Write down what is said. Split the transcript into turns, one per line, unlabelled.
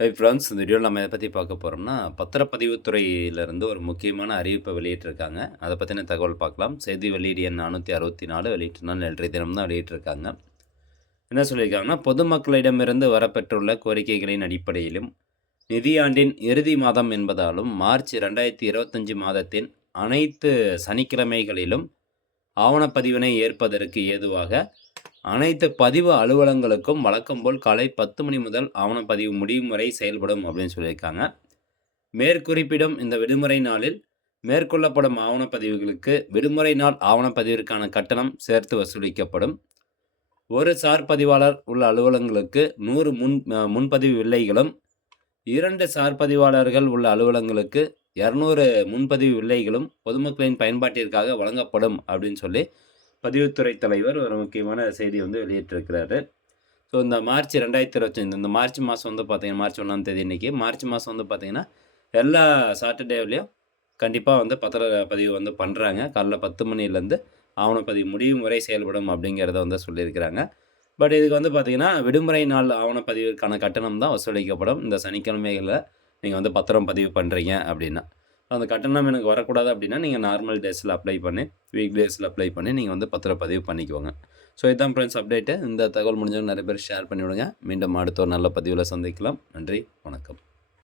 Friends இந்த வீடியோவில் நம்ம எதை பற்றி பார்க்க போகிறோம்னா பத்திரப்பதிவுத்துறையிலேருந்து ஒரு முக்கியமான அறிவிப்பை வெளியிட்டிருக்காங்க. அதை பற்றின தகவல் பார்க்கலாம். செய்தி வெளியீடு எண் நானூற்றி அறுபத்தி நாலு வெளியிட்ட நாள் நேற்றைய தினம் தான் வெளியிட்டிருக்காங்க. என்ன சொல்லியிருக்காங்கன்னா பொதுமக்களிடமிருந்து வரப்பெற்றுள்ள கோரிக்கைகளின் அடிப்படையிலும் நிதியாண்டின் இறுதி மாதம் என்பதாலும் மார்ச் ரெண்டாயிரத்தி இருபத்தஞ்சி மாதத்தின் அனைத்து சனிக்கிழமைகளிலும் ஆவணப்பதிவினை ஏற்பதற்கு ஏதுவாக அனைத்து பதிவு அலுவலங்களுக்கும் வழக்கம் போல் காலை பத்து மணி முதல் ஆவணப்பதிவு முடியும் வரை செயல்படும் அப்படின்னு சொல்லியிருக்காங்க. மேற்குறிப்பிடும் இந்த விடுமுறை நாளில் மேற்கொள்ளப்படும் ஆவணப்பதிவுகளுக்கு விடுமுறை நாள் ஆவணப்பதிவிற்கான கட்டணம் சேர்த்து வசூலிக்கப்படும். ஒரு சார் பதிவாளர் உள்ள அலுவலங்களுக்கு நூறு முன் முன்பதிவு வில்லைகளும் இரண்டு சார் பதிவாளர்கள் உள்ள அலுவலங்களுக்கு இரநூறு முன்பதிவு வில்லைகளும் பொதுமக்களின் பயன்பாட்டிற்காக வழங்கப்படும் அப்படின்னு சொல்லி பதிவுத்துறை தலைவர் ஒரு முக்கியமான செய்தி வந்து வெளியிட்டிருக்கிறாரு. ஸோ இந்த மார்ச் ரெண்டாயிரத்தி இருபத்தி இந்த மார்ச் மாதம் வந்து பார்த்திங்கன்னா மார்ச் ஒன்றாம் தேதி இன்றைக்கி மார்ச் மாதம் வந்து பார்த்திங்கன்னா எல்லா சாட்டர்டேவிலையும் கண்டிப்பாக வந்து பத்திர பதிவு வந்து பண்ணுறாங்க காலைல பத்து மணிலேருந்து ஆவணப்பதிவு முடியும் முறை செயல்படும் அப்படிங்கிறத வந்து சொல்லியிருக்கிறாங்க. பட் இதுக்கு வந்து பார்த்திங்கன்னா விடுமுறை நாள் ஆவணப்பதிவிற்கான கட்டணம் தான் வசூலிக்கப்படும். இந்த சனிக்கிழமைகளில் நீங்கள் வந்து பத்திரம் பதிவு பண்ணுறீங்க அப்படின்னா. அந்த கட்டணம் எனக்கு வரக்கூடாது அப்படின்னா நீங்கள் நார்மல் டேஸில் அப்ளை பண்ணி. வீக் டேஸில் அப்ளை பண்ணி. நீங்கள் வந்து பத்திரப்பதிவு பண்ணிக்கோங்க. ஸோ இதுதான் ஃப்ரெண்ட்ஸ் அப்டேட்டு இந்த தகவல் முடிஞ்சவங்க நிறைய பேர் ஷேர் பண்ணிவிடுங்க. மீண்டும் அடுத்த ஒரு நல்ல பதிவில் சந்திக்கலாம். நன்றி. வணக்கம்.